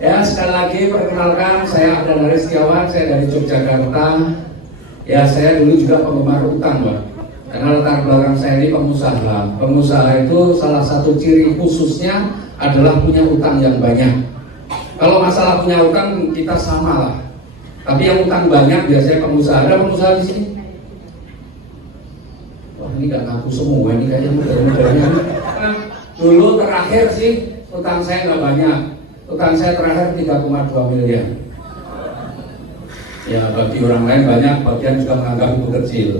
Ya, sekali lagi perkenalkan, saya Abdan Haris Setiawan, saya dari Yogyakarta. Ya, saya dulu juga penggemar utang, Pak. Karena latar belakang saya ini pengusaha. Pengusaha itu salah satu ciri khususnya adalah punya utang yang banyak. Kalau masalah punya utang kita sama lah. Tapi yang utang banyak biasanya pengusaha. Ada pengusaha di sini? Wah, ini gak ngaku semua, ini kayaknya mudah-mudahnya. Dulu terakhir sih utang saya nggak banyak. Utang saya terakhir 3,2 miliar. Ya, bagi orang lain banyak, bagian juga menganggap itu kecil.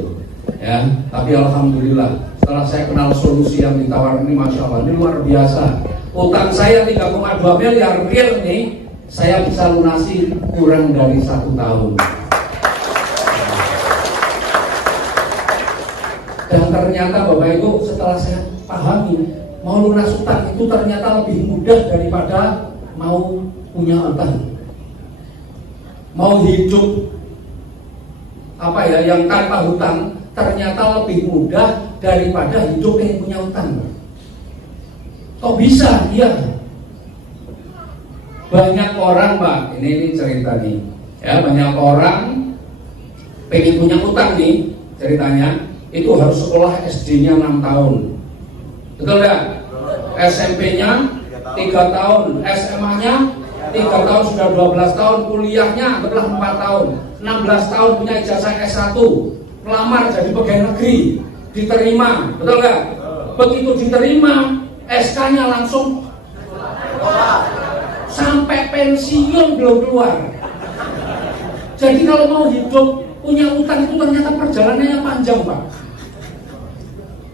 Ya, tapi alhamdulillah setelah saya kenal solusi yang ditawarkan ini, masya Allah, ini luar biasa. Utang saya 3,2 miliar real nih, saya bisa lunasi kurang dari 1 tahun. Dan ternyata Bapak Ibu, setelah saya pahami, mau lunas utang itu ternyata lebih mudah daripada mau punya utang. Mau hidup yang tanpa hutang ternyata lebih mudah daripada hidup yang punya utang. Kok bisa? Iya. Banyak orang, Pak, ini cerita nih. Ya, banyak orang pengen punya utang nih, ceritanya itu harus sekolah SD-nya 6 tahun. Betul nggak? SMP-nya 3 tahun, SMA-nya 3 tahun, sudah 12 tahun, kuliahnya adalah 4 tahun, 16 tahun punya ijazah S1, melamar jadi pegawai negeri, diterima, betul nggak? Begitu diterima, SK-nya langsung sampai pensiun belum keluar. Jadi kalau mau hidup punya utang itu ternyata perjalanannya panjang, Pak.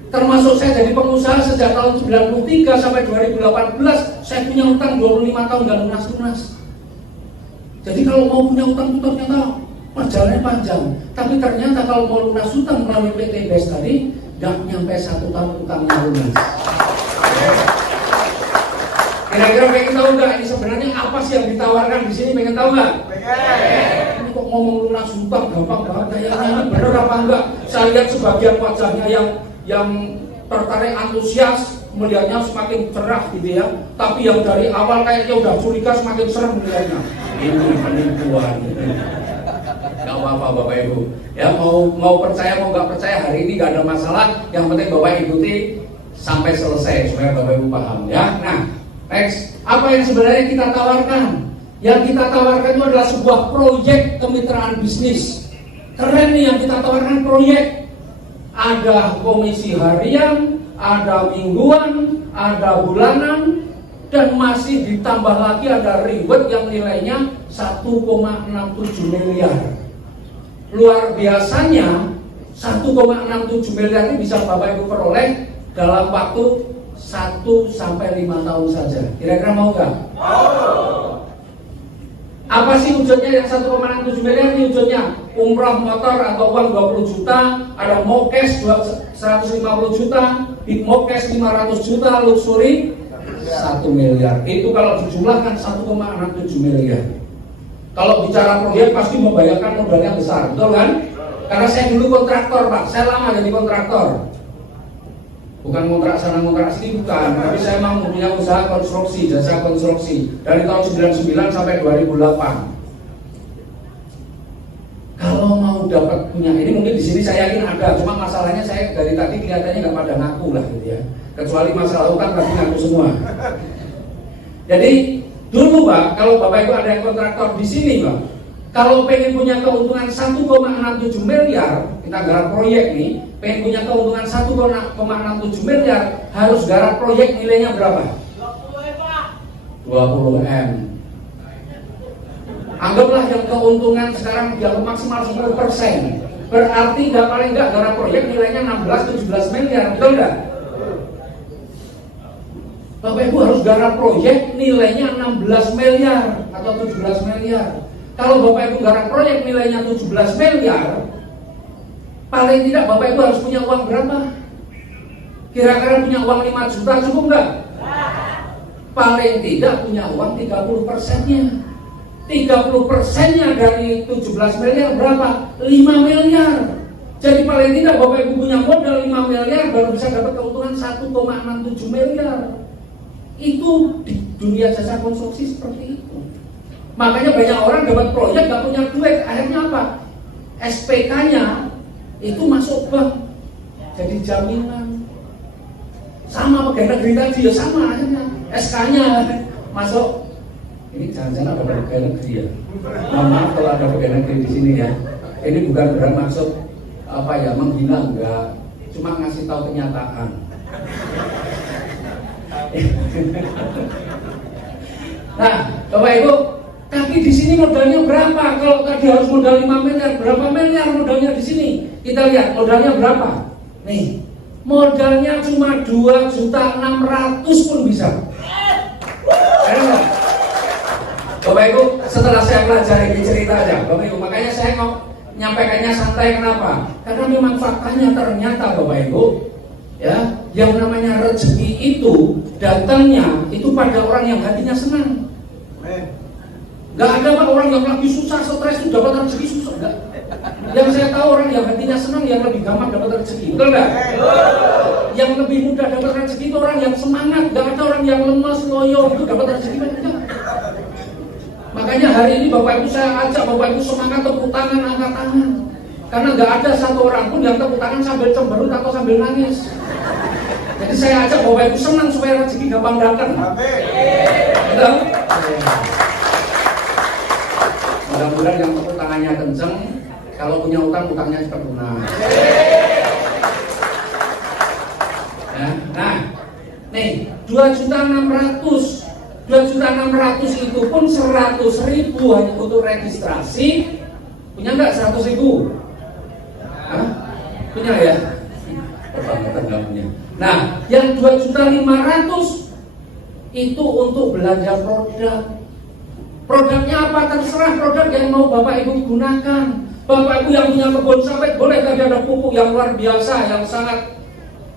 Termasuk saya jadi pengusaha sejak tahun 93 sampai 2018, saya punya utang 25 tahun dan lunas-lunas. Jadi kalau mau punya utang itu ternyata perjalanannya panjang. Tapi ternyata kalau mau lunas utang melalui PT BES tadi, nggak nyampe 1 tahun utangnya lunas. Kira-kira pengen tahu nggak ini sebenarnya apa sih yang ditawarkan di sini? Pengen tahu nggak? Ini kok ngomong lunas utang gampang banget, kayaknya ini bener apa enggak? Saya lihat sebagian wajahnya yang tertarik, antusias, melihatnya semakin cerah gitu ya. Tapi yang dari awal kayaknya udah curiga, semakin serem melihatnya. Ini penipuan. Gak apa-apa Bapak Ibu. Ya, mau percaya mau nggak percaya hari ini nggak ada masalah. Yang penting Bapak ikuti sampai selesai supaya Bapak Ibu paham ya. Nah, next, apa yang sebenarnya kita tawarkan? Yang kita tawarkan itu adalah sebuah proyek kemitraan bisnis. Keren nih yang kita tawarkan, proyek. Ada komisi harian, ada mingguan, ada bulanan, dan masih ditambah lagi ada reward yang nilainya 1,67 miliar. Luar biasanya 1,67 miliar ini bisa Bapak Ibu peroleh dalam waktu 1-5 tahun saja. Kira-kira mau nggak? Mau. Apa sih wujudnya yang 1,67 miliar ini? Wujudnya umrah motor atau uang 20 juta, ada mokes 150 juta, big mokes 500 juta, luxury 1 miliar. Itu kalau dijumlahkan 1,67 miliar. Kalau bicara proyek pasti membayangkan modalnya besar, betul kan? Karena saya dulu kontraktor, Pak. Saya lama jadi kontraktor. Bukan kontrak sana kontrak sini, bukan. Tapi saya memang mempunyai usaha konstruksi, jasa konstruksi dari tahun 99 sampai 2008. Kalau mau dapat punya ini, mungkin di sini saya yakin ada. Cuma masalahnya saya dari tadi kelihatannya nggak pada ngaku lah gitu ya. Kecuali masalah utang pasti ngaku semua. Jadi dulu Pak, kalau Bapak Ibu ada yang kontraktor di sini Pak, kalau pengen punya keuntungan 1,67 miliar, kita garap proyek nih, pengen punya keuntungan 1,67 miliar, harus garap proyek nilainya berapa? 20 M. Anggaplah yang keuntungan sekarang yang maksimal 10%. Berarti paling nggak garap proyek nilainya 16-17 miliar, betul nggak? Bapak Ibu harus garap proyek nilainya 16 miliar atau 17 miliar. Kalau Bapak Ibu garap proyek nilainya 17 miliar, paling tidak Bapak Ibu harus punya uang berapa? Kira-kira punya uang 5 juta cukup nggak? Paling tidak punya uang 30%-nya. 30%-nya dari 17 miliar berapa? 5 miliar. Jadi paling tidak Bapak Ibu punya modal 5 miliar baru bisa dapat keuntungan 1,67 miliar. Itu di dunia jasa konstruksi seperti itu. Makanya banyak orang dapat proyek gak punya duit, akhirnya apa? SPK-nya itu masuk bank, jadi jaminan. Sama pegawai negeri tadi ya sama akhirnya, SK-nya masuk. Ini jangan-jangan ada pegawai negeri ya. Mohon maaf kalau ada pegawai negeri di sini ya. Ini bukan bermaksud apa ya menghina, enggak, cuma ngasih tahu kenyataan. Nah, Bapak Ibu, tapi di sini modalnya berapa? Kalau tadi harus modal 5 miliar, berapa miliar modalnya di sini? Kita lihat modalnya berapa. Nih, modalnya cuma 2.600.000 pun bisa. Enak. Bapak Ibu, setelah saya pelajari cerita aja, Bapak Ibu, makanya saya mau nyampaikannya santai. Kenapa? Karena memang faktanya ternyata Bapak Ibu, ya, yang namanya rezeki itu datangnya itu pada orang yang hatinya senang. Gak ada Pak orang yang lagi susah, stres itu dapat rezeki susah, enggak. Yang saya tahu orang yang hatinya senang yang lebih gampang dapat rezeki, betul enggak? Yang lebih mudah dapat rezeki itu orang yang semangat. Gak ada orang yang lemas, loyo itu dapat rezeki banyak. Makanya hari ini Bapak Ibu saya ajak Bapak Ibu semangat, tepuk tangan, angkat tangan. Karena nggak ada satu orang pun yang tepuk tangan sambil cemberut atau sambil nangis. Jadi saya ajak Bapak Ibu senang supaya rezeki gampang datang. Betul? Mudah-mudahan yang tepuk tangannya kenceng, kalau punya utang, utangnya cepat lunas. Nah, nih 2.600.000 itu pun 100.000 hanya untuk registrasi. Punya nggak 100.000? Hah? Punya ya? Kebangetan nggak punya. Nah, yang 2.500.000 itu untuk belanja produk. Produknya apa? Terserah produk yang mau Bapak Ibu gunakan. Bapak Ibu yang punya kebun sawit boleh, tapi ada pupuk yang luar biasa, yang sangat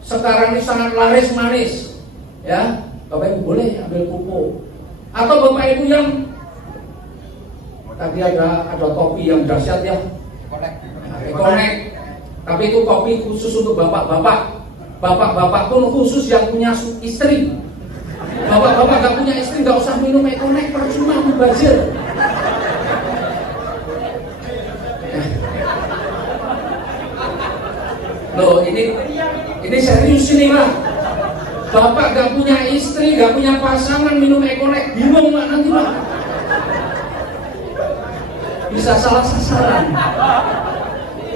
sekarang ini sangat laris manis, ya. Bapak Ibu boleh ambil pupuk. Atau Bapak Ibu yang tadi ada topi yang dahsyat ya, Ekonek. Tapi itu kopi khusus untuk bapak-bapak. Bapak-bapak pun khusus yang punya istri. Bapak-bapak gak punya istri gak usah minum Ekonek, percuma mubazir. Loh ini serius ini Pak. Bapak gak punya istri, gak punya pasangan, minum Ekonek, bingung nggak nanti Pak? Bisa salah sasaran.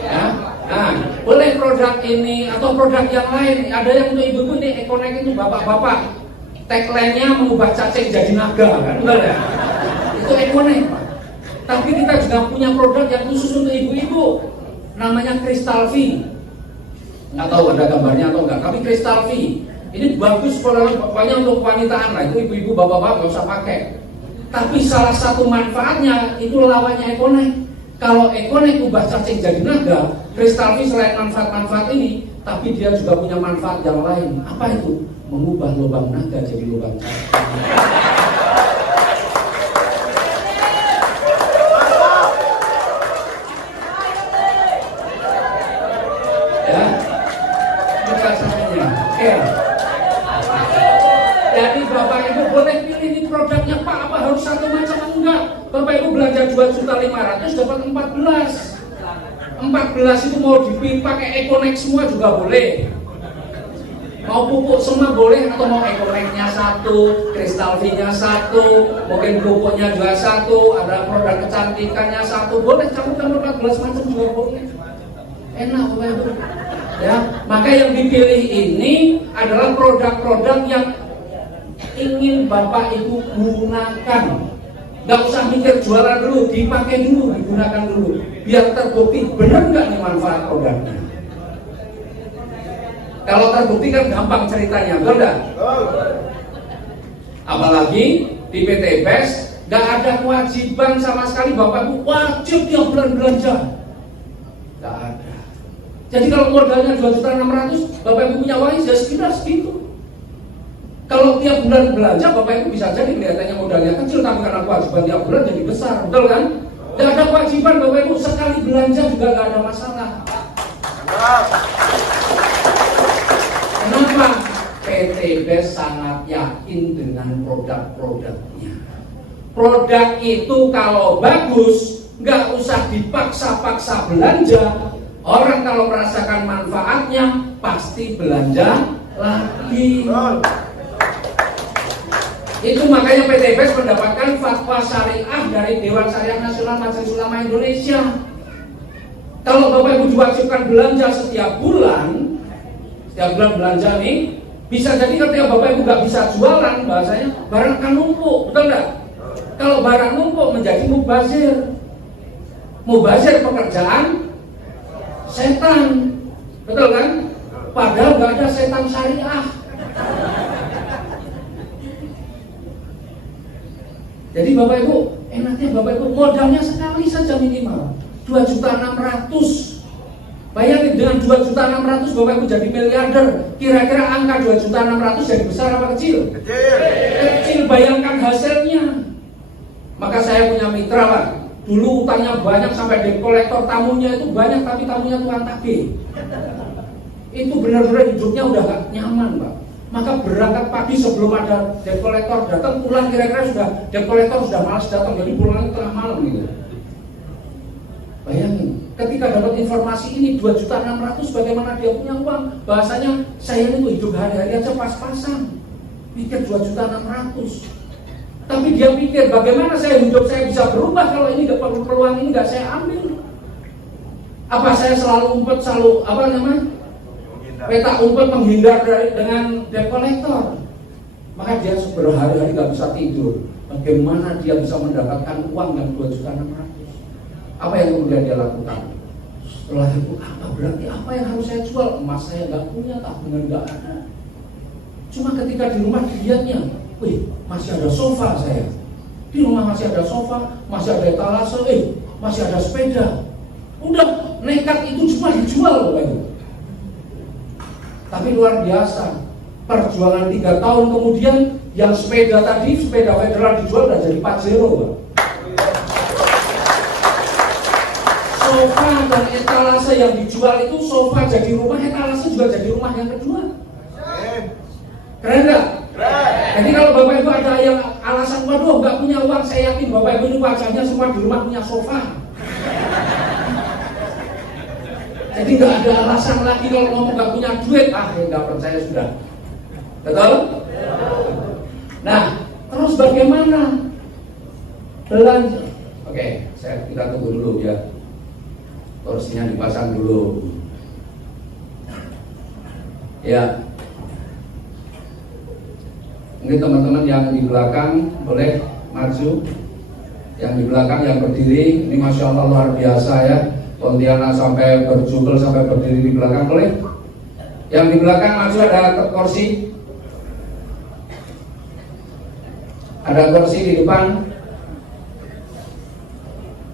Ya? Nah, boleh produk ini atau produk yang lain. Ada yang untuk ibu-ibu nih, Ekonek itu bapak-bapak. Tagline-nya mengubah cacing jadi naga, kan? Benar ya? Itu Ekonek Pak. Tapi kita juga punya produk yang khusus untuk ibu-ibu. Namanya Crystal V. Nggak tahu ada gambarnya atau enggak, tapi Crystal V. Ini bagus pokoknya untuk wanitaan lah, itu ibu-ibu bapak-bapak nggak usah pakai. Tapi salah satu manfaatnya itu lawannya Ekonek. Kalau Ekonek ubah cacing jadi naga, Crystal V selain manfaat-manfaat ini, tapi dia juga punya manfaat yang lain. Apa itu? Mengubah lubang naga jadi lubang cacing. Ya, itu rasanya. Oke. Jadi Bapak Ibu boleh pilih ini produknya Pak, apa harus satu macam? Enggak. Bapak Ibu belanja 2.500.000 dapat 14. 14 itu mau dipakai Ekonek semua juga boleh. Mau pupuk semua boleh, atau mau Ekoneknya satu, Crystal V-nya satu, mungkin pupuknya juga satu, ada produk kecantikannya satu, boleh campur 14 macam juga boleh. Enak Bapak Ibu. Ya, maka yang dipilih ini adalah produk-produk yang ingin Bapak Ibu gunakan. Gak usah mikir jualan dulu, dipakai dulu, digunakan dulu, biar terbukti benar nggak nih manfaat produknya. Kalau terbukti kan gampang ceritanya, betul nggak? Apalagi di PT BES nggak ada kewajiban sama sekali Bapak Ibu wajib tiap bulan belanja, nggak ada. Jadi kalau modalnya 2.600.000, Bapak Ibu punya uang ya segitu. Kalau tiap bulan belanja, Bapak Ibu bisa jadi kelihatannya modalnya kecil, tapi karena kewajiban tiap bulan jadi besar, betul kan? Tidak ada kewajiban Bapak Ibu, sekali belanja juga nggak ada masalah. Kenapa? PT BES sangat yakin dengan produk-produknya. Produk itu kalau bagus, nggak usah dipaksa-paksa belanja. Orang kalau merasakan manfaatnya, pasti belanja lagi. Itu makanya PT BES mendapatkan fatwa syariah dari Dewan Syariah Nasional Majelis Ulama Indonesia. Kalau Bapak Ibu diwajibkan belanja setiap bulan belanja nih, bisa jadi ketika Bapak Ibu nggak bisa jualan, bahasanya barang kan numpuk, betul nggak? Kalau barang numpuk menjadi mubazir. Mubazir pekerjaan setan, betul kan? Padahal nggak ada setan syariah. Jadi Bapak Ibu, enaknya Bapak Ibu modalnya sekali saja minimal 2.600.000. Bayangin dengan 2.600.000 Bapak Ibu jadi miliarder. Kira-kira angka 2.600.000 jadi besar apa kecil? Kecil, bayangkan hasilnya. Maka saya punya mitra lah. Dulu utangnya banyak sampai debt collector, tamunya itu banyak tapi tamunya tukang tagih. Itu benar-benar hidupnya udah gak nyaman, Pak. Maka berangkat pagi sebelum ada debt collector datang, pulang kira-kira sudah debt collector sudah malas datang, jadi pulangnya tengah malam gitu. Bayangin, ketika dapat informasi ini 2.600.000 bagaimana dia punya uang? Bahasanya saya itu hidup hari-hari aja pas-pasan. Pikir 2.600.000. Tapi dia pikir bagaimana hidup saya bisa berubah kalau ini peluang ini nggak saya ambil. Apa saya selalu peta umpet menghindar dengan debt collector? Maka dia berhari-hari nggak bisa tidur. Bagaimana dia bisa mendapatkan uang yang 2.600.000? Apa yang kemudian dia lakukan? Setelah itu berarti apa yang harus saya jual? Emas saya nggak punya, tabungan nggak ada. Cuma ketika di rumah dilihatnya, wih, masih ada sofa saya. Di rumah masih ada sofa, masih ada etalase, masih ada sepeda. Udah nekat itu cuma dijual Bapak Ibu. Tapi luar biasa, perjuangan 3 tahun kemudian yang sepeda federal dijual udah jadi Pajero, Pak. Sofa dan etalase yang dijual itu, sofa jadi rumah, etalase juga jadi rumah yang kedua. Keren nggak? Jadi kalau Bapak Ibu ada yang alasan, waduh nggak punya uang, saya yakin Bapak Ibu ini wajahnya semua di rumah punya sofa. Jadi nggak ada alasan lagi kalau ngomong nggak punya duit, nggak percaya sudah. Betul? Nah, terus bagaimana belanja? Oke, kita tunggu dulu ya. Kursinya dipasang dulu. Ya. Mungkin teman-teman yang di belakang boleh maju. Yang di belakang yang berdiri, ini Masya Allah luar biasa ya. Pontianak sampai berjubel sampai berdiri di belakang, boleh? Yang di belakang maju, ada kursi. Ada kursi di depan.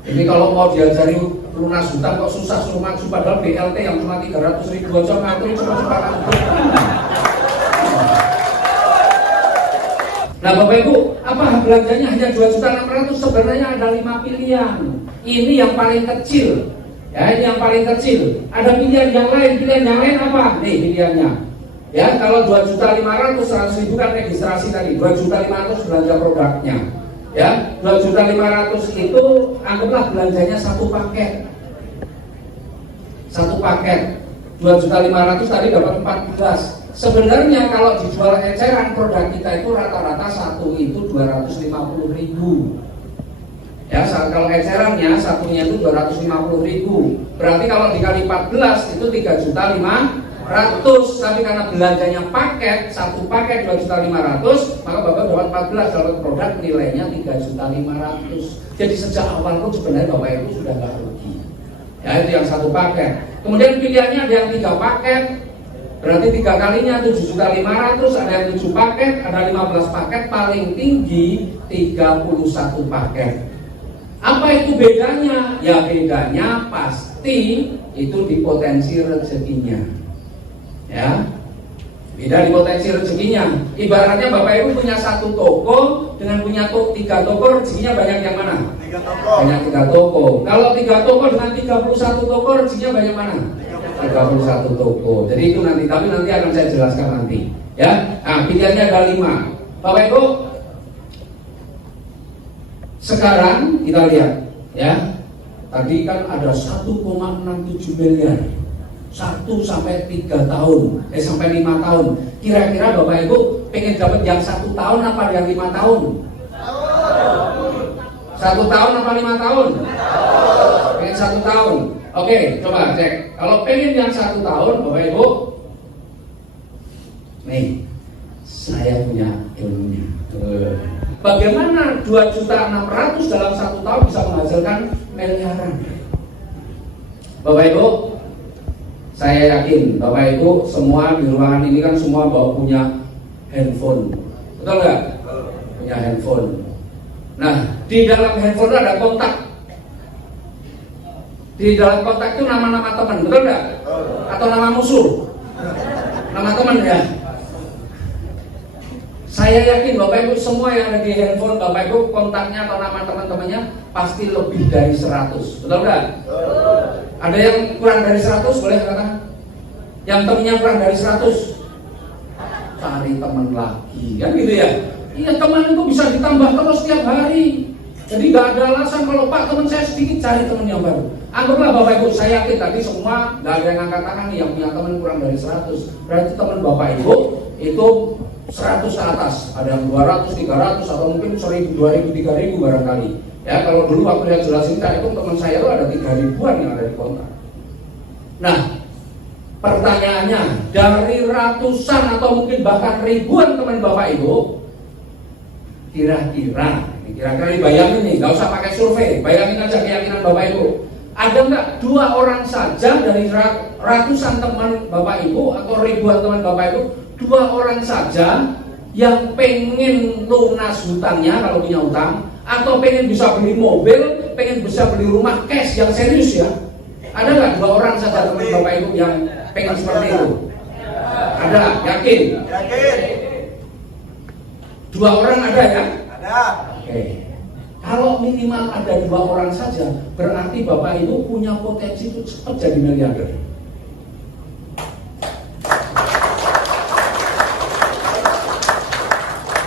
Ini kalau mau diajari lunas hutang kok susah, suruh maju, padahal BLT yang cuma 300.000 aja ngatur cepat-cepat. Nah Bapak Ibu, apa belanjanya hanya 2.600.000? Sebenarnya ada 5 pilihan. Ini yang paling kecil. Ya, ini yang paling kecil. Ada pilihan yang lain apa? Nih pilihannya. Ya, kalau 2.500.000 100.000 kan registrasi tadi. 2.500.000 belanja produknya. Ya, 2.500.000 itu anggaplah belanjanya satu paket. Satu paket. 2.500.000 tadi dapat 14. Sebenarnya kalau dijual eceran produk kita itu rata-rata satu itu 250.000. Ya, kalau ecerannya satunya itu 250.000. Berarti kalau dikali 14 itu 3.500.000. Tapi karena belanjanya paket, satu paket 2.500.000, maka Bapak dapat 14, dapat produk nilainya 3.500.000. Jadi sejak awal pun sebenarnya Bapak Ibu sudah nggak rugi. Ya, itu yang satu paket. Kemudian pilihannya ada yang 3 paket. Berarti 3 kalinya 7.500.000, ada yang 7 paket, ada 15 paket, paling tinggi 31 paket. Apa itu bedanya? Ya bedanya pasti itu di potensi rezekinya. Ya, beda di potensi rezekinya. Ibaratnya Bapak Ibu punya satu toko dengan punya 3 toko, rezekinya banyak yang mana? 3 toko. Banyak 3 toko. Kalau 3 toko dengan 31 toko, rezekinya banyak mana? 31 toko. Jadi itu nanti, tapi nanti akan saya jelaskan nanti. Ya, nah pilihannya ada 5. Bapak Ibu, Sekarang kita lihat ya. Tadi kan ada 1,67 miliar 1 sampai 3 tahun sampai 5 tahun. Kira-kira Bapak Ibu pengen dapat yang 1 tahun apa yang 5 tahun? 1 tahun apa 5 tahun? Pengen 1 tahun. Oke, coba cek. Kalau pengen yang 1 tahun Bapak Ibu, nih saya punya ilmunya. Bagaimana 2.600.000 dalam 1 tahun bisa menghasilkan miliaran? Bapak Ibu, saya yakin Bapak Ibu semua di ruangan ini kan semua punya handphone, betul nggak? Punya handphone. Nah, di dalam handphone ada kontak. Di dalam kontak itu nama-nama teman, betul nggak? Atau nama musuh? Nama teman ya. Saya yakin Bapak Ibu semua yang ada di handphone Bapak Ibu kontaknya atau nama teman-temannya pasti lebih dari 100, betul nggak? Ada yang kurang dari 100 boleh kata? Yang temannya kurang dari 100 cari teman lagi, kan gitu ya? Iya, teman itu bisa ditambah terus setiap hari. Jadi nggak ada alasan kalau Pak teman saya sedikit cari teman yang baru. Anggaplah Bapak Ibu, saya yakin tadi semua nggak ada yang angkat tangan nih yang punya teman kurang dari 100. Berarti teman Bapak Ibu itu 100 ke atas, ada yang 200, 300 atau mungkin 1000, 2000, 3000 barangkali. Ya kalau dulu waktu lihat jelasin itu teman saya itu ada 3000-an yang ada di kontak. Nah, pertanyaannya dari ratusan atau mungkin bahkan ribuan teman Bapak Ibu, kira-kira dibayangin nih, nggak usah pakai survei, bayangin aja keyakinan Bapak Ibu. Ada nggak 2 orang saja dari ratusan teman Bapak Ibu atau ribuan teman Bapak Ibu, 2 orang saja yang pengen lunas hutangnya kalau punya hutang, atau pengen bisa beli mobil, pengen bisa beli rumah cash yang serius ya? Ada nggak 2 orang saja teman Bapak Ibu yang pengen seperti itu? Ada, yakin? 2 orang ada ya? Ada. Oke. Kalau minimal ada 2 orang saja, berarti Bapak Ibu punya potensi itu cepat jadi miliarder.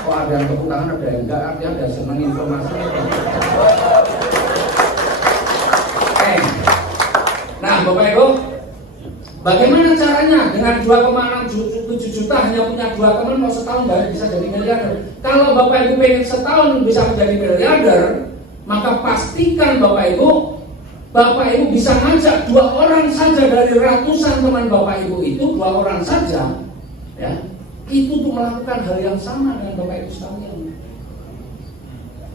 Kok ada yang tepuk tangan, ada yang enggak, artinya ada senang informasi. Oke. Nah, Bapak Ibu, bagaimana caranya dengan 2,67 juta hanya punya 2 teman mau setahun baru bisa jadi miliarder? Kalau Bapak Ibu pengen setahun bisa menjadi miliarder, maka pastikan Bapak Ibu bisa ngajak 2 orang saja dari ratusan teman Bapak Ibu itu, 2 orang saja, ya, itu tuh melakukan hal yang sama dengan Bapak Ibu sekalian.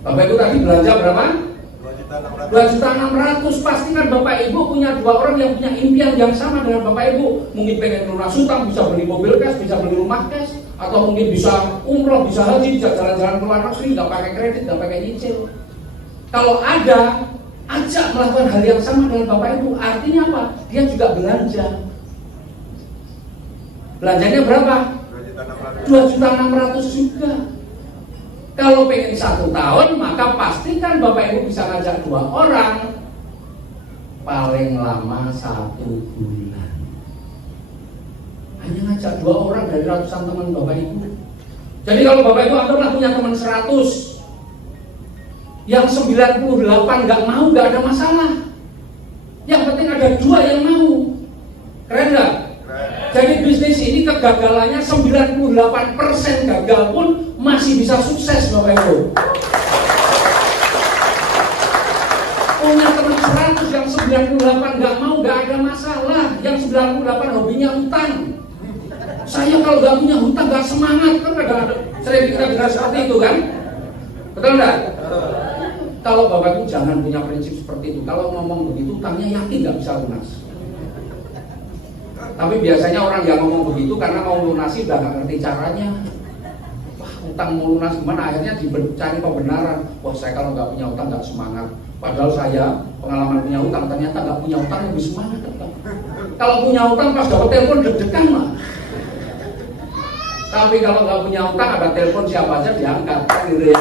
Bapak Ibu tadi belanja berapa? 2.600.000. Pastikan Bapak Ibu punya 2 orang yang punya impian yang sama dengan Bapak Ibu. Mungkin pengen lunas hutang, bisa beli mobil cash, bisa beli rumah cash, atau mungkin bisa umroh, bisa haji, bisa jalan-jalan ke luar negeri, nggak pakai kredit, nggak pakai nyicil. Kalau ada, ajak melakukan hal yang sama dengan Bapak Ibu. Artinya apa? Dia juga belanja. Belanjanya berapa? 2.600.000 juga. Kalau pengen 1 tahun, maka pastikan Bapak Ibu bisa ngajak 2 orang, paling lama 1 bulan. Hanya ngajak 2 orang dari ratusan teman Bapak Ibu. Jadi kalau Bapak Ibu anggaplah punya teman 100, yang 98 nggak mau, nggak ada masalah. Yang penting ada 2 yang mau. Keren nggak? Jadi bisnis ini kegagalannya 98% gagal pun masih bisa sukses Bapak Ibu. Punya teman 100 yang 98 nggak mau, nggak ada masalah. Yang 98 hobinya utang. Saya kalau nggak punya hutang nggak semangat, kan ada sering kita dengar seperti itu kan? Betul nggak? Kalau Bapak Ibu jangan punya prinsip seperti itu. Kalau ngomong begitu, utangnya yakin nggak bisa lunas. Tapi biasanya orang yang ngomong begitu karena mau lunasi udah nggak ngerti caranya. Wah, utang mau lunas gimana? Akhirnya dicari pembenaran. Wah, saya kalau nggak punya utang nggak semangat. Padahal saya pengalaman punya utang, ternyata nggak punya utang lebih semangat. Kalau punya utang pas dapat telepon deg-degan mah. Tapi kalau nggak punya utang ada telepon siapa aja diangkat, gitu ya.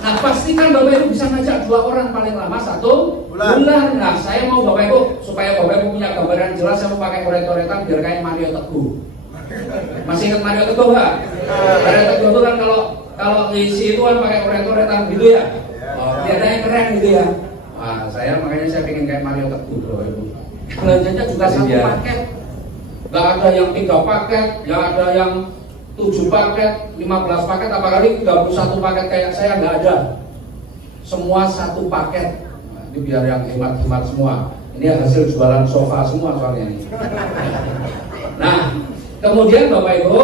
Nah, pastikan Bapak Ibu bisa ngajak 2 orang paling lama 1 bulan. Nah, saya mau Bapak Ibu, supaya Bapak Ibu punya gambaran jelas, saya mau pakai coret-coretan biar kayak Mario Teguh. Masih ingat Mario Teguh nggak? Mario Teguh itu kan Kalau isi itu kan pakai oret-oretan gitu ya. Oh, kelihatannya keren gitu ya. Nah, makanya saya pengen kayak Mario Teguh bro itu. Belanjanya juga satu paket. Gak ada yang 3 paket, gak ada yang 7 paket, 15 paket, apalagi 31 paket kayak saya nggak ada. Semua satu paket. Nah, ini biar yang hemat-hemat semua. Ini hasil jualan sofa semua soalnya ini. Nah, kemudian Bapak Ibu,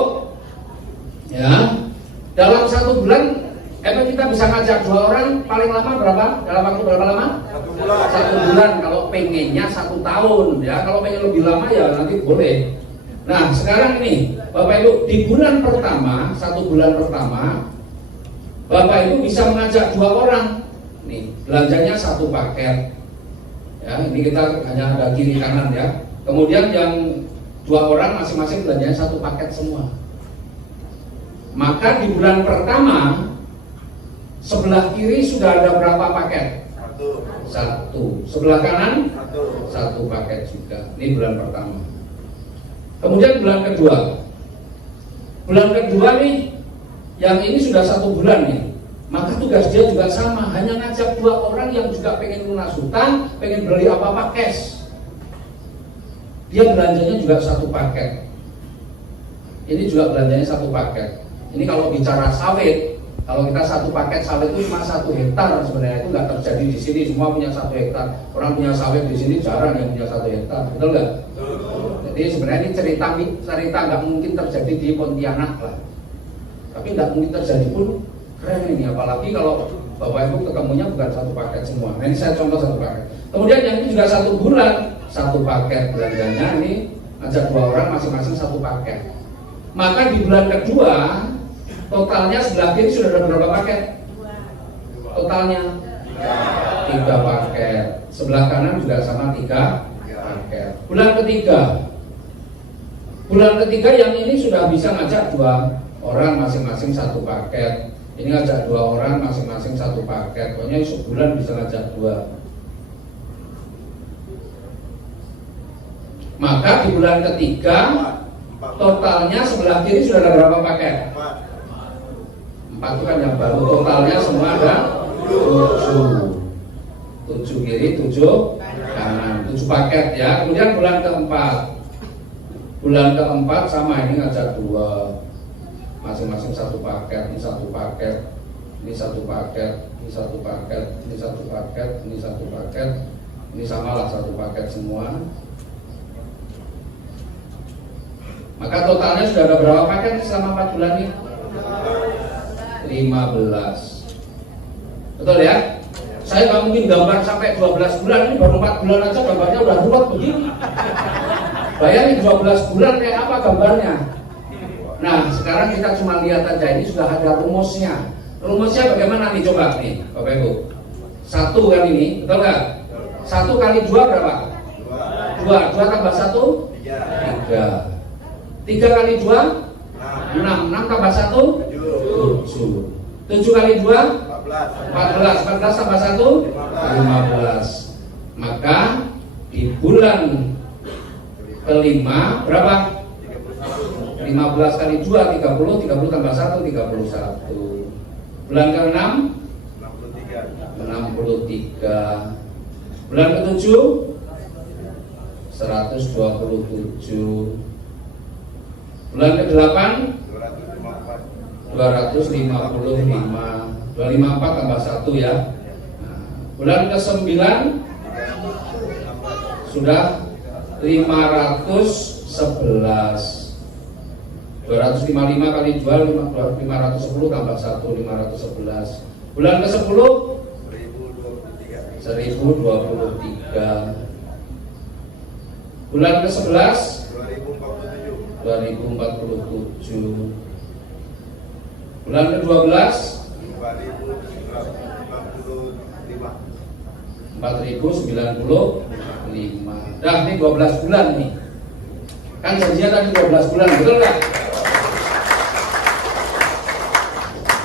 ya, dalam 1 bulan, kita bisa ngajak 2 orang paling lama berapa? Dalam waktu berapa lama? 1 bulan. Kalau pengennya 1 tahun, ya. Kalau pengen lebih lama ya nanti boleh. Nah, sekarang ini, Bapak Ibu, di bulan pertama, 1 bulan pertama, Bapak Ibu bisa mengajak 2 orang. Nih, belanjanya 1 paket. Ya, ini kita hanya ada kiri kanan ya. Kemudian yang 2 orang masing-masing belanjanya 1 paket semua. Maka di bulan pertama sebelah kiri sudah ada berapa paket? 1. Sebelah kanan 1 paket juga. Ini bulan pertama. Kemudian bulan kedua. Bulan kedua nih, yang ini sudah 1 bulan nih. Maka tugas dia juga sama, hanya ngajak 2 orang yang juga pengen lunas hutang, pengen beli apa-apa cash. Dia belanjanya juga 1 paket. Ini juga belanjanya 1 paket. Ini kalau bicara sawit, kalau kita 1 paket sawit itu cuma 1 hektar sebenarnya, itu nggak terjadi di sini. Semua punya 1 hektar. Orang punya sawit di sini jarang yang punya 1 hektar, betul nggak? Jadi sebenarnya ini cerita nggak mungkin terjadi di Pontianak lah. Tapi nggak mungkin terjadi pun keren ini, apalagi kalau Bapak Ibu ketemunya bukan 1 paket semua. Nah, ini saya contoh 1 paket. Kemudian yang ini juga 1 bulan 1 paket belanjanya, ini ajak 2 orang masing-masing 1 paket. Maka di bulan kedua totalnya sebelah kiri sudah ada berapa paket? Totalnya 3 paket. Sebelah kanan juga sama 3 paket. Bulan ketiga yang ini sudah bisa ngajak 2 orang masing-masing 1 paket. Ini ngajak 2 orang masing-masing 1 paket. Pokoknya sebulan bisa ngajak 2. Maka di bulan ketiga totalnya sebelah kiri sudah ada berapa paket? 4 itu kan yang baru. Totalnya semua ada 7. 7 kiri, 7 kanan, 7 paket ya. Kemudian bulan keempat. Bulan keempat sama, ini ngajak 2 masing-masing 1 paket, ini 1 paket, ini 1 paket, ini 1 paket, ini 1 paket, ini 1 paket, ini samalah 1 paket semua. Maka totalnya sudah ada berapa paket selama 4 bulan ini? 15. Betul ya? Saya nggak mungkin gambar sampai 12 bulan, ini baru 4 bulan aja gambarnya udah ruwet begini. Bayangin 12 bulan kayak apa gambarnya. Nah, sekarang kita cuma lihat aja, ini sudah ada rumusnya. Rumusnya bagaimana nih, coba nih Bapak Ibu. 1 kan ini, betul nggak? 1 kali 2 berapa? 2 tambah 1? 3. 3 kali 2? 6. 6 tambah 1? 7. 7 kali 2? 14. 14 tambah 1? 15. Maka di bulan kelima berapa? 15 kali 2, 30, 30 tambah 1, 31. Bulan ke-6? 63. Bulan ke-7? 127. Bulan ke-8? 255. 254 tambah 1 ya. Nah, bulan ke-9 sudah 511. 255 kali 2 510 tambah 1 511. Bulan ke-10 1023. Bulan ke-11 2047. Bulan ke-12 4095. Dah ini 12 bulan nih. Kan janjinya tadi 12 bulan, betul nggak?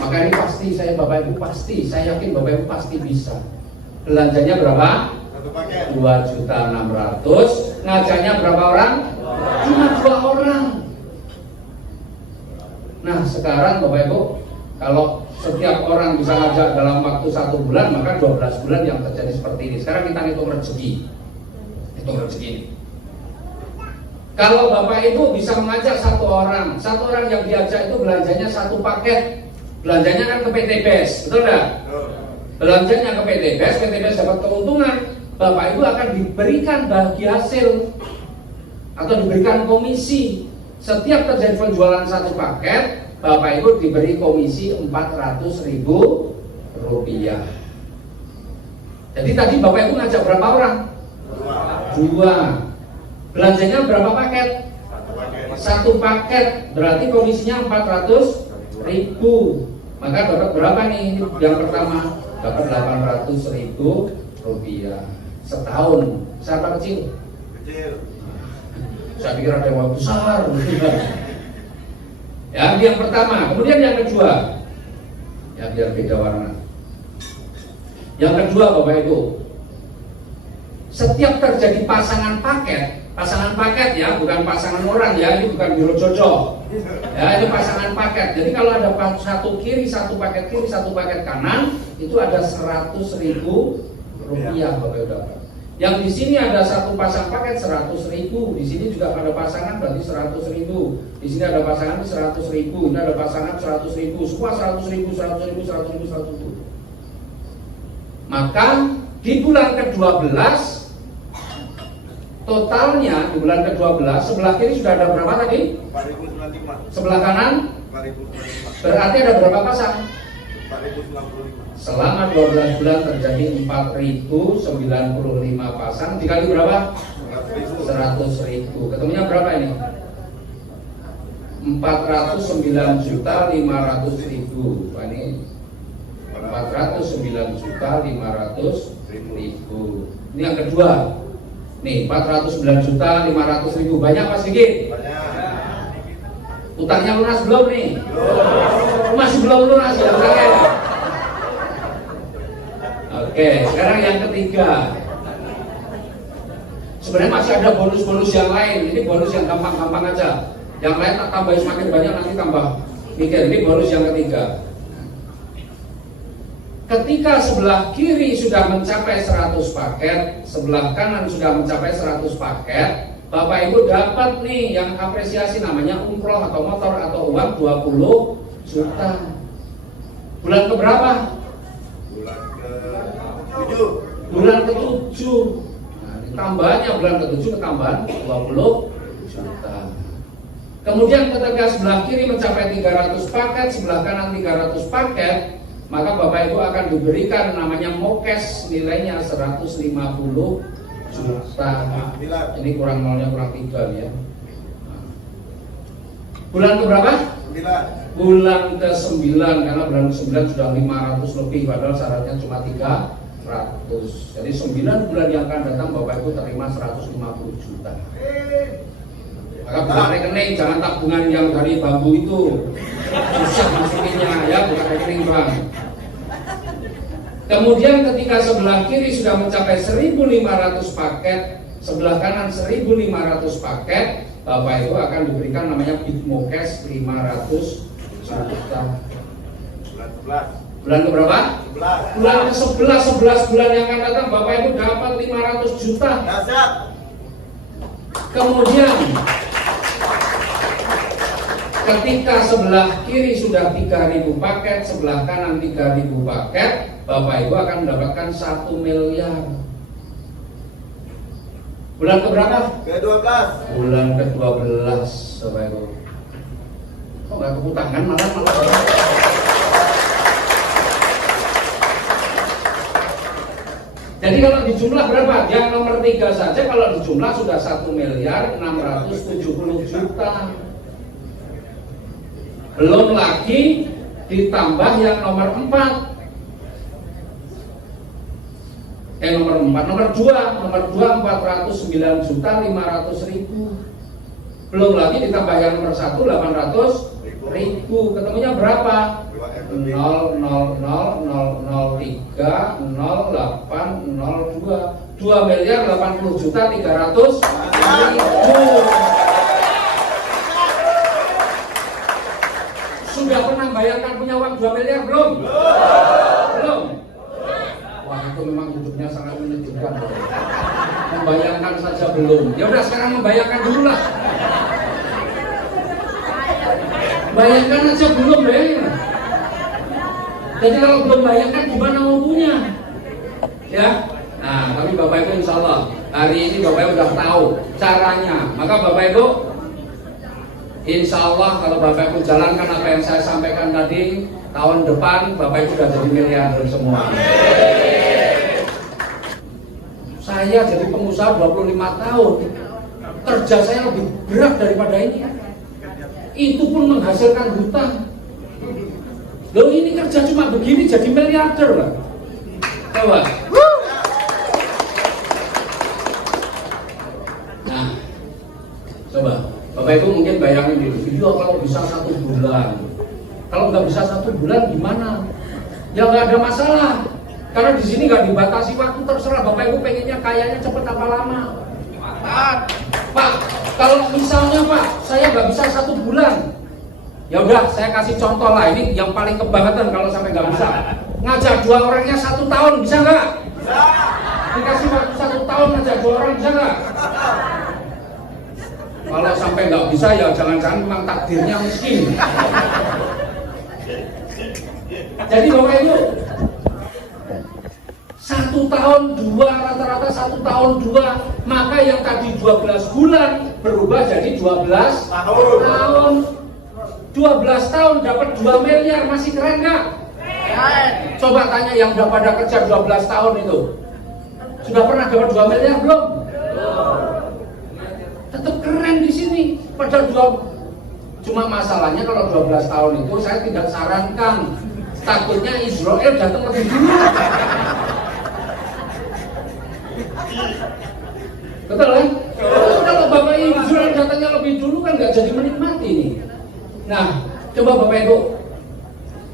Maka ini pasti saya Bapak Ibu pasti, saya yakin Bapak Ibu pasti bisa. Belanjanya berapa? 2.600.000. Ngajarnya berapa orang? Cuma 2 orang. Nah sekarang Bapak Ibu, Kalau setiap orang bisa ngajak dalam waktu 1 bulan, maka 12 bulan yang terjadi seperti ini. Sekarang kita hitung rezeki. Hitung rezeki ini. Kalau Bapak Ibu bisa mengajak satu orang yang diajak itu belanjanya 1 paket. Belanjanya kan ke PT BES, betul enggak? Belanjanya ke PT BES dapat keuntungan. Bapak Ibu akan diberikan bagi hasil atau diberikan komisi. Setiap terjadi penjualan 1 paket, Bapak Ibu diberi komisi Rp400.000. Jadi tadi Bapak Ibu ngajak berapa orang? 2. Belanjanya berapa paket? 1 paket. Berarti komisinya Rp400.000. Maka dapat berapa nih? Yang pertama dapat Rp800.000 setahun. Siapa kecil? Kecil. Saya pikir ada yang besar. Ya, yang pertama. Kemudian yang kedua, ya biar beda warna. Yang kedua Bapak Ibu, setiap terjadi pasangan paket ya, bukan pasangan orang ya, ini bukan biro jodoh. Ya, ini pasangan paket. Jadi kalau ada 1 kiri, 1 paket kiri, 1 paket kanan, itu ada Rp100.000 Bapak Ibu dapat. Yang di sini ada 1 pasang paket 100.000, di sini juga ada pasangan berarti 100.000, di sini ada pasangan 100.000, ini ada pasangan 100.000, semua 100.000. Maka di bulan ke-12 totalnya di bulan ke-12 sebelah kiri sudah ada berapa tadi? 4.095. Sebelah kanan? 4.095. Berarti ada berapa pasang? 4.095. Selama 12 bulan terjadi 4.095 pasang. Dikali berapa? 100.000. Ketemunya berapa ini? 409.500.000. Wah, ini 409.500.000. Ini yang kedua. Nih 409.500.000. Banyak apa sedikit? Banyak. Utangnya lunas belum nih? Masih belum lunas ya utangnya. Oke, sekarang yang ketiga. Sebenarnya masih ada bonus-bonus yang lain. Ini bonus yang gampang-gampang aja. Yang lain tak tambah semakin banyak nanti tambah mikir. Ini bonus yang ketiga. Ketika sebelah kiri sudah mencapai 100 paket, sebelah kanan sudah mencapai 100 paket, Bapak Ibu dapat nih yang apresiasi namanya umroh atau motor atau uang 20 juta. Bulan keberapa? Bulan ke-7. Nah, tambahnya bulan ke-7 ketambahan 20 juta. Kemudian ketika sebelah kiri mencapai 300 paket, sebelah kanan 300 paket, maka Bapak Ibu akan diberikan namanya mokes, nilainya 150 juta. Ini kurang nolnya kurang 3 ya. Bulan keberapa? 9. Bulan ke-9, karena bulan ke-9 sudah 500 lebih, padahal syaratnya cuma 300. Jadi 9 bulan yang akan datang Bapak Ibu terima 150 juta. Maka bukan rekening, jangan tabungan yang dari bambu itu. Susah masukinnya ya, bukan rekening bang. Kemudian ketika sebelah kiri sudah mencapai 1.500 paket, sebelah kanan 1.500 paket, Bapak Ibu akan diberikan namanya Big Mokes 500 juta. Bulan keberapa? 11. Bulan ke-11, 11 bulan yang akan datang Bapak Ibu dapat 500 juta. Kemudian ketika sebelah kiri sudah 3.000 paket, sebelah kanan 3.000 paket, Bapak Ibu akan mendapatkan 1 miliar. Bulan keberapa? Ke-12. Bulan ke-12, Bapak Ibu. Kok nggak tepuk tangan malah. Jadi kalau dijumlah berapa? Yang nomor 3 saja kalau dijumlah sudah 1.670 juta. Belum lagi ditambah yang nomor 4. Nomor 2 409.500.000. Belum lagi ditambah yang nomor 1 800.000. Ketemunya berapa? 0,000300802 2.080.300.000. Sudah pernah bayangkan punya punya uang 2 miliar belum? Belum. Wah, itu memang hidupnya sangat menunjukkan. Membayangkan saja belum. Ya udah sekarang membayangkan dulu lah. Bayangkan aja belum deh. Jadi kalau belum bayangkan gimana mau punya? Ya. Nah, tapi Bapak Ibu insya Allah hari ini Bapak Ibu udah tahu caranya. Maka Bapak Ibu insya Allah kalau Bapak Ibu jalankan apa yang saya sampaikan tadi, tahun depan Bapak Ibu sudah jadi miliarder semua. Saya jadi pengusaha 25 tahun, kerja saya lebih berat daripada ini. Itu pun menghasilkan hutang. Loh, ini kerja cuma begini jadi miliarder lah. Coba. Nah, coba Bapak Ibu mungkin bayangin dulu, video kalau bisa 1 bulan. Kalau nggak bisa 1 bulan gimana? Ya nggak ada masalah. Karena di sini nggak dibatasi waktu, terserah Bapak Ibu pengennya kayaknya cepet apa lama. Pak, kalau misalnya Pak, saya nggak bisa 1 bulan, ya udah saya kasih contoh lah. Ini yang paling kebangetan kalau sampai nggak bisa. Ngajak 2 orangnya 1 tahun bisa nggak? Bisa. Dikasih waktu 1 tahun ngajak 2 orang bisa nggak? Kalau sampai nggak bisa ya jangan-jangan memang takdirnya miskin. Jadi Bapak Ibu 1 tahun 2, rata-rata 1 tahun 2, maka yang tadi 12 bulan berubah jadi 12 tahun. 12 tahun dapat 2 miliar, masih keren nggak? Coba tanya yang udah pada kerja 12 tahun itu, sudah pernah dapat 2 miliar belum? Tetap keren di sini. Padahal cuma masalahnya kalau 12 tahun itu saya tidak sarankan, takutnya Israel datang lebih dulu. Betul kan? Kalau Bapak Israel datangnya lebih dulu kan nggak jadi menikmati ini. Nah, coba Bapak Ibu,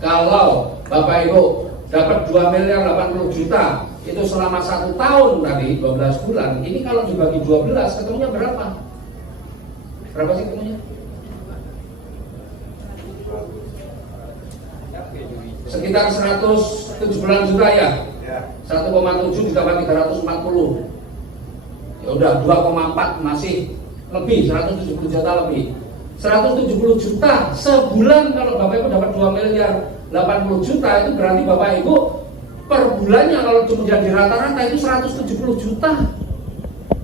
kalau Bapak Ibu dapat 2 miliar 80 juta itu selama 1 tahun tadi 12 bulan, ini kalau dibagi 12 ketemunya berapa? Berapa sih ketemunya? Sekitar 179 juta ya? 1,7 ditambah 340. Ya udah 2,4 masih lebih, 170 juta lebih. 170 juta sebulan. Kalau Bapak Ibu dapat 2 miliar 80 juta, itu berarti Bapak Ibu per bulannya kalau menjadi rata-rata itu 170 juta.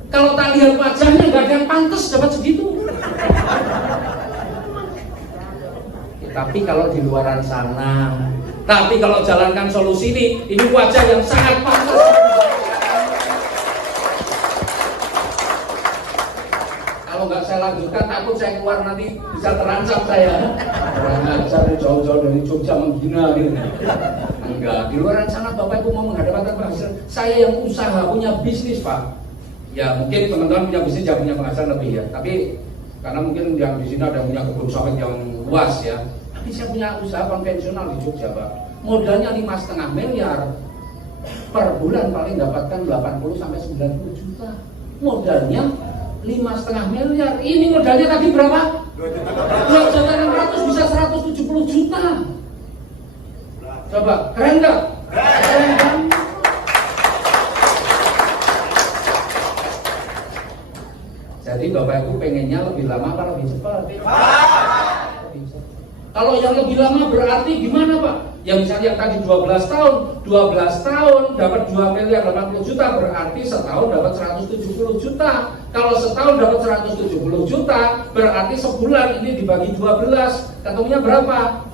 Kalau tak lihat wajahnya nggak ada yang pantas dapat segitu. Tapi kalau di luaran sana, tapi kalau jalankan solusi ini wajah yang sangat pantas. Kalau nggak saya lanjutkan, takut saya keluar nanti bisa terancam saya. Orang ajar jauh-jauh dari Jogja menghina gitu. Enggak, di luar sana Bapak Ibu mau menghadapkan penghasilan. Saya yang usaha punya bisnis Pak. Ya mungkin teman-teman punya bisnis yang punya penghasilan lebih ya. Tapi karena mungkin yang di sini ada yang punya kebun sawit yang luas ya. Tapi saya punya usaha konvensional di Jogja Pak. Modalnya 5,5 miliar. Per bulan paling dapatkan 80 sampai 90 juta. Modalnya 5,5 miliar. Ini modalnya tadi berapa? 2,600 bisa 170 juta. Coba, keren nggak? Keren kan? Jadi Bapak Ibu pengennya lebih lama apa lebih cepat? Kalau yang lebih lama berarti gimana Pak? Ya misalnya yang tadi 12 tahun dapat 2 miliar 80 juta, berarti setahun dapat 170 juta. Kalau setahun dapat 170 juta, berarti sebulan ini dibagi 12, ketemunya berapa?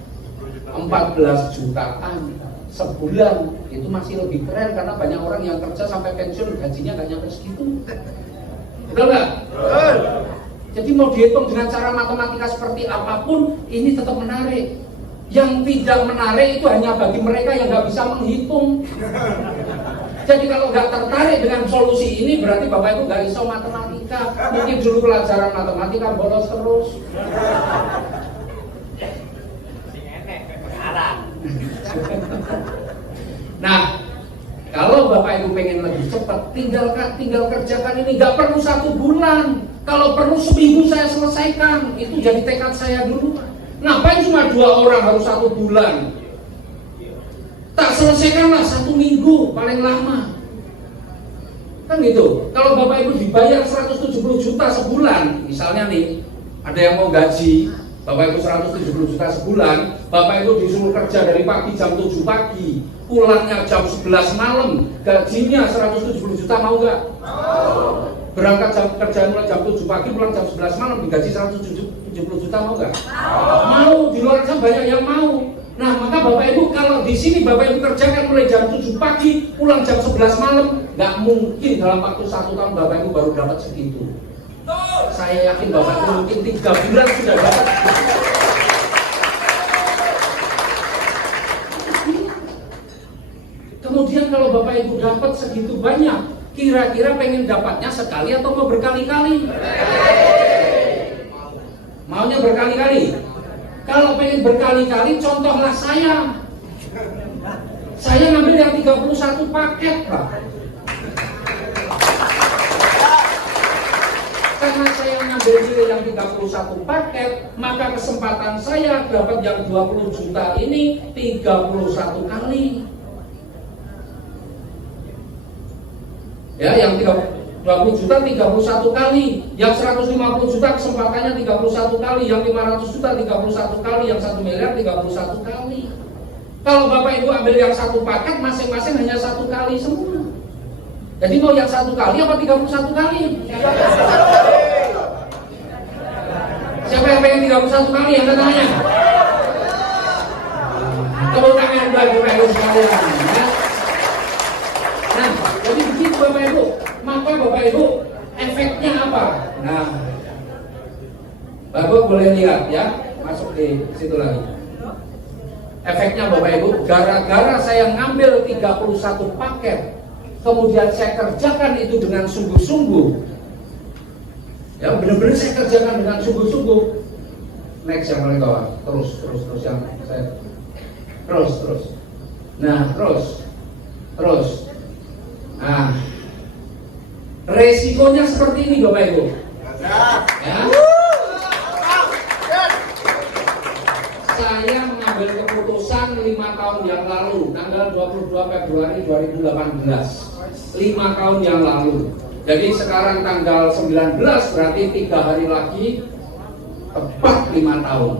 14 jutaan sebulan. Itu masih lebih keren karena banyak orang yang kerja sampai pensiun gajinya nggak nyampe segitu. Betul nggak? Jadi mau dihitung dengan cara matematika seperti apapun, ini tetap menarik. Yang tidak menarik itu hanya bagi mereka yang nggak bisa menghitung. Jadi kalau nggak tertarik dengan solusi ini, berarti Bapak Ibu nggak iso matematika. Mungkin dulu pelajaran matematika bolos terus. Nah, kalau Bapak Ibu pengen lebih cepat, tinggal kerjakan ini. Nggak perlu 1 bulan. Kalau perlu seminggu saya selesaikan. Itu jadi tekad saya dulu. Ngapain cuma 2 orang harus 1 bulan? Tak selesaikanlah 1 minggu paling lama. Kan gitu. Kalau Bapak Ibu dibayar 170 juta sebulan, misalnya nih, ada yang mau gaji Bapak Ibu 170 juta sebulan, Bapak Ibu disuruh kerja dari pagi jam 7 pagi, pulangnya jam 11 malam, gajinya 170 juta, mau nggak? Berangkat kerja mulai jam 7 pagi, pulang jam 11 malam, digaji 170 juta, mau nggak? Mau. Di luar sana banyak yang mau. Nah, maka Bapak Ibu kalau di sini Bapak Ibu kerjakan mulai jam 7 pagi, pulang jam 11 malam, nggak mungkin dalam waktu 1 tahun Bapak Ibu baru dapat segitu. Saya yakin Bapak Ibu mungkin 3 bulan sudah dapat. Kemudian kalau Bapak Ibu dapat segitu banyak, kira-kira pengen dapatnya sekali atau mau berkali-kali? Maunya berkali-kali. Kalau pengen berkali-kali, contohlah saya. Saya ngambil yang 31 paket, Pak. Karena saya ngambil nilai yang 31 paket, maka kesempatan saya dapat yang 20 juta ini 31 kali. Ya, yang 20 juta 31 kali, yang 150 juta kesempatannya 31 kali, yang 500 juta 31 kali, yang 1 miliar 31 kali. Kalau Bapak Ibu ambil yang 1 paket, masing-masing hanya 1 kali semua. Jadi mau yang 1 kali apa 31 kali? Siapa yang pengen 31 kali yang tanya? Tepuk tangan bagi Bapak Ibu sekalian. Nah, jadi begitu Bapak Ibu. Maka Bapak Ibu, efeknya apa? Nah, Bapak boleh lihat ya, masuk di situ lagi. Efeknya Bapak Ibu, gara-gara saya ngambil 31 paket, kemudian saya kerjakan itu dengan sungguh-sungguh. Ya, benar-benar saya kerjakan dengan sungguh-sungguh. Next yang paling bawah, terus yang saya terus. Nah, terus. Nah, resikonya seperti ini Bapak Ibu. Ya. Saya mengambil keputusan 5 tahun yang lalu, tanggal 22 Februari 2018. 5 tahun yang lalu. Jadi sekarang tanggal 19, berarti 3 hari lagi tepat 5 tahun.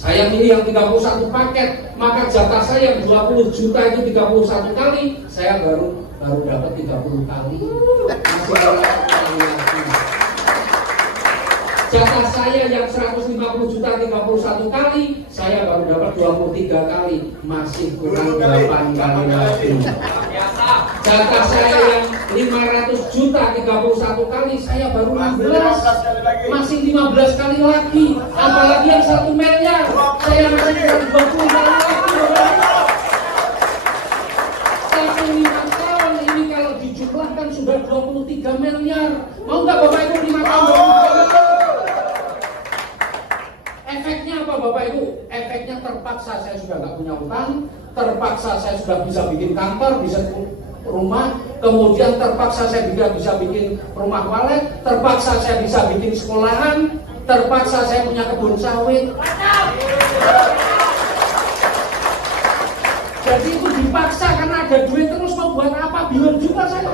Saya milih yang 31 paket, maka jatah saya yang 20 juta itu 31 kali, saya baru dapat 30 kali. Masih jatah saya yang 150 juta 31 kali, saya baru dapat 23 kali, masih kurang 8 kali lagi. Jatah saya yang 500 juta 31 kali, saya baru 16, masih 15 kali lagi. Apalagi yang 1 miliar, saya masih kurang 20 kali lagi. Tapi 5 tahun ini kalau dijumlahkan sudah 23 miliar. Mau nggak Bapak Ibu 5 tahun? Efeknya apa Bapak Ibu? Efeknya terpaksa saya sudah nggak punya utang, terpaksa saya sudah bisa bikin kantor, bisa rumah, kemudian terpaksa saya bisa bikin rumah walet, terpaksa saya bisa bikin sekolahan, terpaksa saya punya kebun sawit. Jadi itu dipaksa karena ada duit, terus mau buat apa? Bingung juga saya.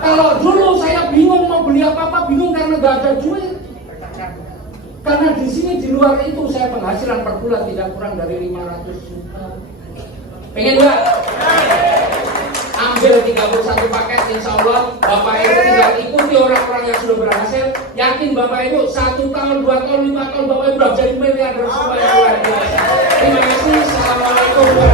Kalau dulu saya bingung mau beli apa-apa, bingung karena nggak ada duit. Karena di sini di luar itu saya penghasilan per bulan tidak kurang dari 500 juta. Pengen nggak? Ambil 31 paket, insya Allah Bapak Ibu tinggal ikuti orang-orang yang sudah berhasil. Yakin Bapak Ibu 1 tahun, 2 tahun, 5 tahun Bapak Ibu sudah jadi miliarder semua yang luar biasa. Terima kasih. Assalamualaikum.